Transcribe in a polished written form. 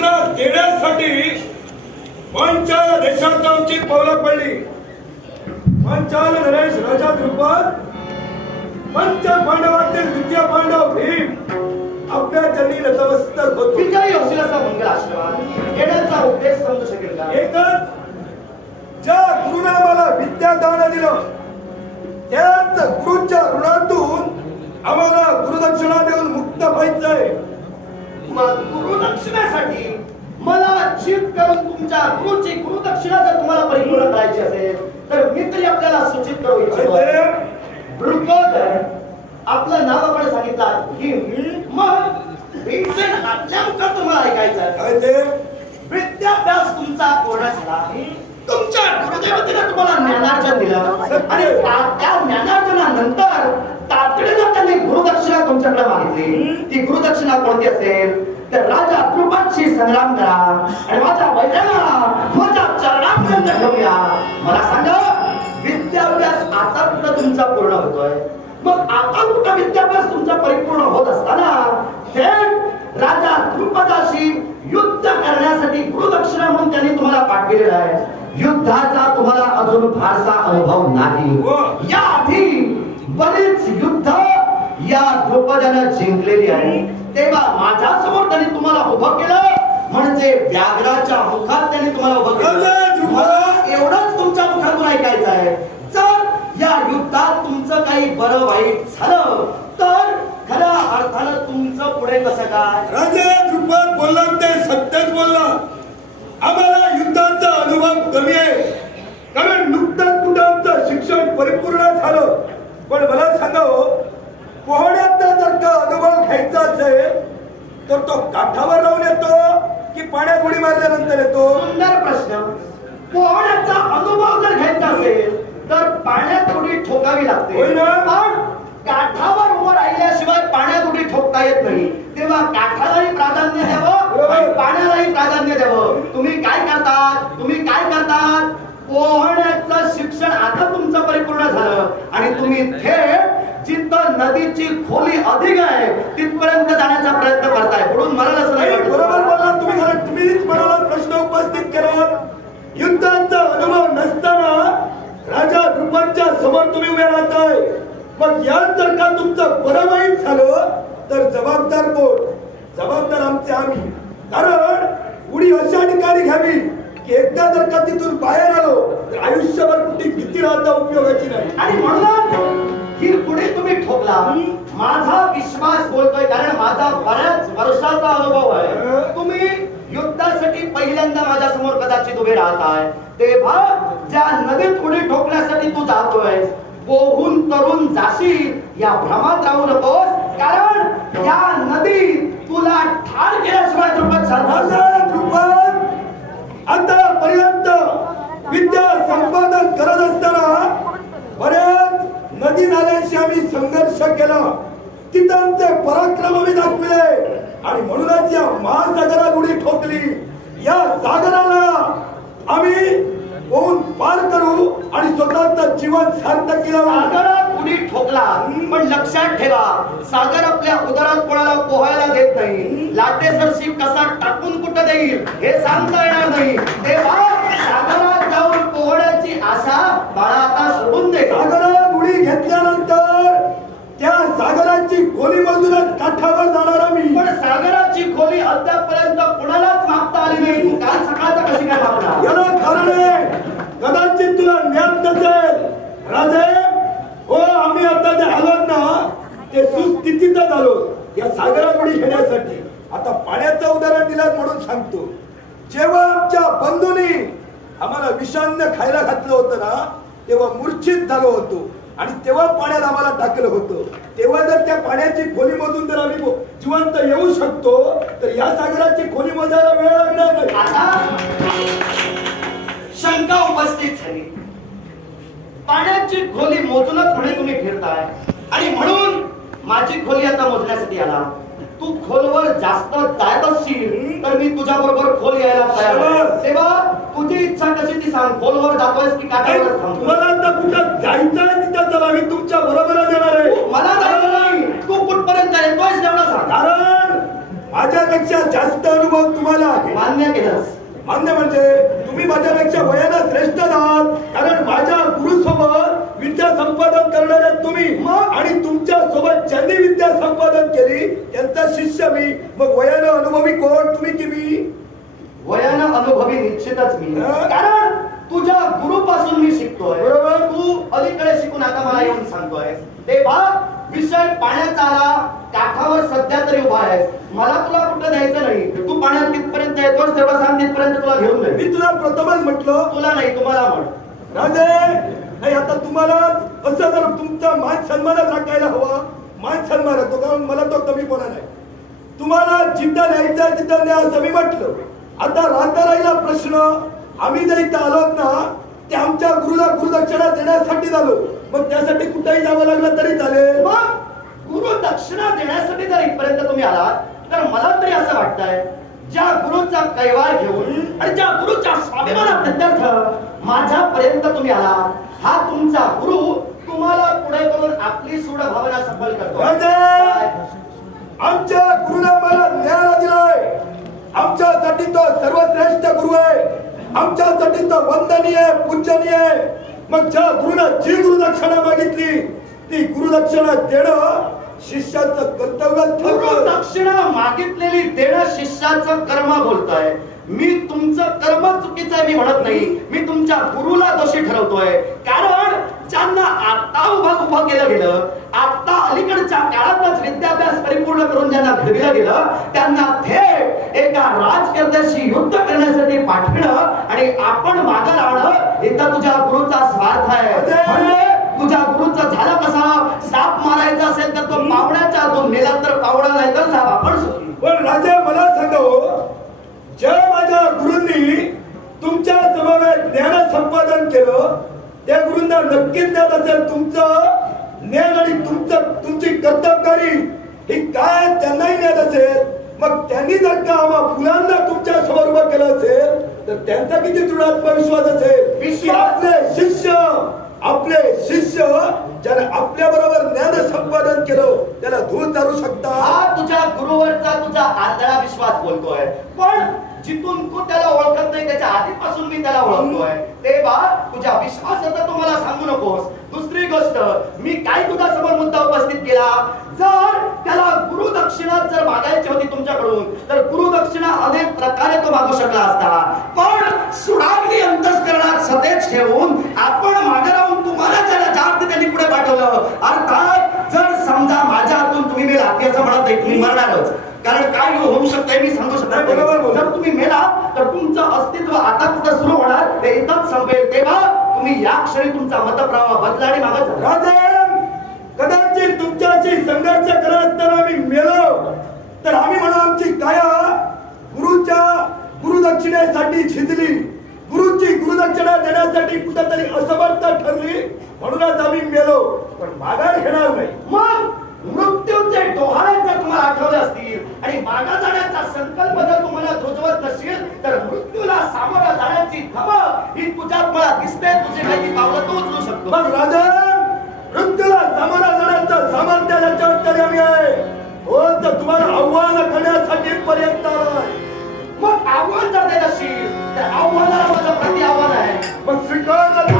गुरुदक्षिणा देण्यासाठी पांचाल देशात आमची पावलं पडली. पांचाल नरेश राजा द्रुपद पंच पांडवातील द्वितीय पांडव भीम आपल्या चरणी नतमस्तक होतो. विजयी होशील असा मंगल आशीर्वाद येण्याचा उद्देश समजू शकेल का? एकच ज्या गुरुने मला विद्यादान दिलं त्याच गुरुच्या ऋणातून आम्हाला गुरुदक्षिणा देऊन मुक्त व्हायचंय. मग गुरुदक्षिणेसाठी मला चित करून तुमच्या गुरुची गुरुदक्षिणा जर तुम्हाला परिपूर्ण करायची असेल तर मी तरी आपल्याला सूचित करू इच्छितो. द्रुपद आपलं नाव आपण सांगितलं भीम. मग भीमसेन आपल्या मुखात तुम्हाला ऐकायचं आहे. विद्याभ्यास तुमचा पूर्ण झाला. तुमच्या गुरुदेवतेने तुम्हाला ज्ञानार्जन दिलं आणि त्या ज्ञानार्जनानंतर तातडीनं त्यांनी गुरुदक्षिणा तुमच्याकडे मागितली. ती गुरुदक्षिणा कोणती असेल तर राजा द्रुपदशी संग्राम करा आणि माझ्या वैद्याला माझ्या चरणापर्यंत घेऊया. मला सांगा विद्याभ्यास आता कुठं तुमचा पूर्ण होतोय? मग आता कुठं विद्याभ्यास तुमचा परिपूर्ण होत असताना थेट राजा द्रुपदाशी युद्ध करण्यासाठी गुरुदक्षिणा म्हणून त्यांनी तुम्हाला पाठविलेलं आहे. युद्धाचा तुम्हाला अजून फारसा अनुभव नाही. याआधी बरीच युद्ध या द्रुपदानं जिंकलेली आहे. तेव्हा माझ्या समोर त्यांनी तुम्हाला उभं केलं म्हणजे व्याघ्राच्या मुखात त्यांनी तुम्हाला उभं केलं. मला एवढंच तुमच्या मुखातून ऐकायचं आहे. जर या युद्धात तुमचं काही बरं वाईट झालं तर खऱ्या अर्थानं तुमचं पुढे कसं काय? राजा द्रुपद बोलला ते सत्यच बोलला. आम्हाला युद्धाचा अनुभव कमी आहे कारण नुकतंच कुठं आमचं शिक्षण परिपूर्ण झालं. पण मला सांगा पोहण्याचा जर का अनुभव घ्यायचा असेल तर तो काठावर राहून येतो की पाण्यात उडी मारल्यानंतर येतो? सुंदर प्रश्न. पोहण्याचा अनुभव जर घ्यायचा असेल तर पाण्यात उडी ठोकावी लागते. पण काठावर उभं राहिल्याशिवाय पाण्यात उडी ठोकता येत नाही. तेव्हा काठालाही प्राधान्य द्यावं आणि पाण्यालाही प्राधान्य द्यावं. तुम्ही काय करतात? पोहण्याचं शिक्षण आता तुमचं परिपूर्ण झालं आणि तुम्ही थेट जिथं नदीची खोली अधिक आहे तिथपर्यंत जाण्याचा प्रयत्न करताय. म्हणून मला असं नाही वाटत. बरोबर बोलला तुम्हीच मला प्रश्न उपस्थित केला. युद्धाचा अनुभव नसताना राजा द्रुपदच्या समोर तुम्ही उभे राहताय. मग यात जर का तुमचं बरं वाईट झालं तर जबाबदार कोण? जबाबदार आमचे आम्ही. कारण उडी अशा ठिकाणी घ्यावी की एकदा जर का तिथून बाहेर आलो तर आयुष्यभर कुठे भीती राहता उपयोगाची नाही. आणि म्हणून ही पुढे तुम्ही ठोकला. माझा विश्वास बोलतोय कारण माझा बऱ्याच वर्षाचा अनुभव आहे. तुम्ही युद्धासाठी पहिल्यांदा माझ्या समोर कदाचित उभे राहताय. तेव्हा ज्या नदीत उडी ठोकण्यासाठी तू जातोय पोहून तरुण जाशील या भ्रमात राहू नकोस. कारण या नदीत तुला ठार केल्याशिवाय द्रुपद आतापर्यंत विद्या संपादन करत असताना बऱ्याच नदी नाल्यांशी आम्ही संघर्ष केला. तिथं आमचे पराक्रम आम्ही दाखविले आणि म्हणूनच या महासागरात उडी ठोकली. या सागराला आम्ही पोहून पार करू आणि स्वतःचं जीवन सार्थक केलं. सागरात उडी ठोकला पण लक्षात ठेवा सागर आपल्या उदरात कोणाला पोहायला देत नाही. लाटेसरशी कसा टाकून कुठं देईल हे सांगता येणार नाही. तेव्हा सागरात जाऊन पोहण्याची आशा बाळा आता सोडून दे. सागरात उडी घेतल्यानंतर त्या सागराची खोली मधूनच काठावर जाणार आम्ही. पण सागराची खोली अद्यापर्यंत कुणालाच मागता आली नाही. तू काल सकाळचा कशी काय मागला? याला कारण आहे कदाचित तुला ज्ञान नसेल राजे. हो आम्ही आता जे आलोत ना ते सुस्थितीतच आलो या सागरात उडी घेण्यासाठी. आता पाण्याचं उदाहरण दिलं म्हणून सांगतो. जेव्हा आमच्या बंधूंनी आम्हाला विषान्न खायला घातलं होतं ना तेव्हा मूर्छित झालो होतो आणि तेव्हा पाण्यात आम्हाला टाकलं होतं. तेव्हा जर त्या पाण्याची खोलीमधून जर आम्ही जिवंत येऊ शकतो तर या सागराची खोली मोजायला वेळ लागणार नाही. आता शंका उपस्थित झाली. पाण्याची खोली मोजूनच म्हणे तुम्ही फिरताय आणि म्हणून माझी खोली आता मोजण्यासाठी आला. तू खोलवर जास्त जात असशील तर मी तुझ्या बरोबर खोल यायला तयार आहे. तेव्हा तुझी इच्छा कशी ती सांग. खोलवर जातोयस की काठावरच थांबतोय? तुम्हाला आता कुठं जायचंय तिथं चला मी तुमच्या बरोबर येणार आहे. मला जायचं नाही. तू कुठपर्यंत येतोयस एवढं सांग. कारण माझ्यापेक्षा माझ्यापेक्षा जास्त अनुभव तुम्हाला आहे. मान्य केलंस. मान्य म्हणजे तुम्ही माझ्यापेक्षा वयानं श्रेष्ठ आहात, कारण माझ्या गुरु सोबत विद्या संपादन करणारे तुम्ही मग? आणि तुमच्या सोबत ज्यांनी विद्या संपादन केली त्यांचा शिष्य मी. मग वयानं अनुभवी कोण, तुम्ही की मी? वयानं अनुभवी निश्चितच मी, हा? कारण तुझ्या गुरुपासून मी शिकतोय. बरोबर. तू अलीकडे शिकून आता मला येऊन सांगतोय ते बा विषय पाण्याचा आला, काठावर सध्या तरी उभा आहेस, मला तुला कुठं द्यायचं नाही. तू पाण्यात कितपर्यंत येतोस तेवढं सांग, तिथपर्यंत तुला घेऊन जाईल. मी तुला प्रथमच म्हटलं. तुला नाही, तुम्हाला म्हण. राजे नाही, आता तुम्हाला असं जर तुमचा मान सन्मानच राखायला हवा. मान सन्मान राखतो, कारण मला तो कमीपणा नाही. तुम्हाला जिथं न्यायचा तिथं न्या असं मी म्हटलं. आता राहता राहिला प्रश्न, आम्ही जर इथं आलोत ना ते आमच्या गुरुला गुरुदक्षिणा देण्यासाठी झालो. मग त्यासाठी कुठेही जावं लागलं तरी चालेल. मग गुरु दक्षिणा देण्यासाठी जर इथपर्यंत तुम्ही आलात तर मला तरी असं वाटतंय, ज्या गुरुचा कैवार घेऊन आणि ज्या गुरुच्या स्वाभिमानात माझ्यापर्यंत तुम्ही आला, हा तुमचा गुरु तुम्हाला पुढे करून आपली सूड भावना सफल करतो. आमच्या गुरुने मला ज्ञान दिलंय. आमच्यासाठी तो सर्वश्रेष्ठ गुरु आहे. आमच्यासाठी तो वंदनीय पूजनीय आहे. मग ज्या गुरुनं जी गुरुदक्षिणा मागितली ती गुरुदक्षिणा देणं शिष्याचं कर्तव्य गुरु ठरलं. दक्षिणा मागितलेली देणं शिष्याचं कर्म बोलतोय. मी तुमचं कर्म चुकीचं आहे मी म्हणत नाही, मी तुमच्या गुरुला दोषी ठरवतोय. कारण ज्यांना आता उभं केलं गेलं, आता अलीकडच्या काळातच विद्याभ्यास परिपूर्ण करून ज्यांना घडविलं गेलं, त्यांना थेट एका राजकर्त्याशी युद्ध करण्यासाठी पाठवणं आणि आपण मागं राहणं इथं तुझ्या गुरुचा स्वार्थ आहे. म्हणजे तुझ्या गुरुचं झालं कसा, साप मारायचा असेल तर तो पावण्याच्या आतून मेला तर पावणा नाही तर साप आपण सुखी. पण राजा मला सांगावं, ज्या माझ्या गुरूंनी तुमच्या समवेत ज्ञान संपादन केलं त्या गुरूंना नक्कीच ज्ञान असेल तुमचं ज्ञान आणि तुमची कर्तबगारी ही काय त्यांनाही ज्ञान असेल. मग त्यांनी जर का आम्हा मुलांना तुमच्या समोर उभं केलं असेल तर त्यांचा किती दृढ आत्मविश्वास असेल की आपले शिष्य ज्याने आपल्या बरोबर ज्ञान संपादन केलं त्याला धूळ चालू शकता. हा तुझ्या गुरुवरचा तुझा आंधळा विश्वास बोलतोय. पण जिथून तू त्याला ओळखत नाही त्याच्या आधीपासून मी त्याला ओळखतोय. तेव्हा तुझ्या विश्वासाचा तू मला सांगू नकोस. दुसरी गोष्ट, मी काय तुझ्या समोर मुद्दा उपस्थित केला, जर त्याला गुरुदक्षिणा जर मागायची होती तुमच्याकडून तर गुरुदक्षिणा अनेक प्रकारे तो मागू शकला असता. पण सुडागली अंतस्करणात सतेज ठेवून आपण मागे राहून तुम्हाला ज्याला जास्त त्यांनी पुढे पाठवलं. अर्थात जर समजा माझ्या हातून तुम्ही मेला असं म्हणत नाही, तुम्ही मरणारच. कारण काय होऊ शकतंय मी सांगू शकत नाही. जर तुम्ही मेला तर तुमचं अस्तित्व आता कुठं सुरू होणार ते इथंच संपेल. तेव्हा तुम्ही या क्षणी तुमचा मतप्रवाह बदला आणि मागत राजा कदाचित तुमच्याशी संघर्ष करत असताना आम्ही मेलो तर आम्ही म्हणा आमची काया गुरुच्या गुरुदक्षिणेसाठी झिजली, गुरुची गुरुदक्षिणा देण्यासाठी कुठेतरी असमर्थ ठरली, म्हणूनच आम्ही मेलो. पण माघार घेणार नाही. मग मृत्यूचे डोहाळे जर तुम्हाला आठवले असतील आणि मागा जाण्याचा संकल्प जर तुम्हाला ध्रुजवत नसेल तर मृत्यूला सामोरं जाण्याची धमक ही तुझ्यात मला दिसते. तुझे काही पावलं तू उचलू शकतो. मग राजा मृत्यूला सामोरा जाण्याचं सामर्थ्य याच्यावर तरी आम्ही आहे. हो तर तुम्हाला आव्हान करण्यासाठी पर्यंत आहे. मग आव्हान जर देत असशील तर आव्हानाला माझं प्रति आव्हान आहे. मग स्वीकारलं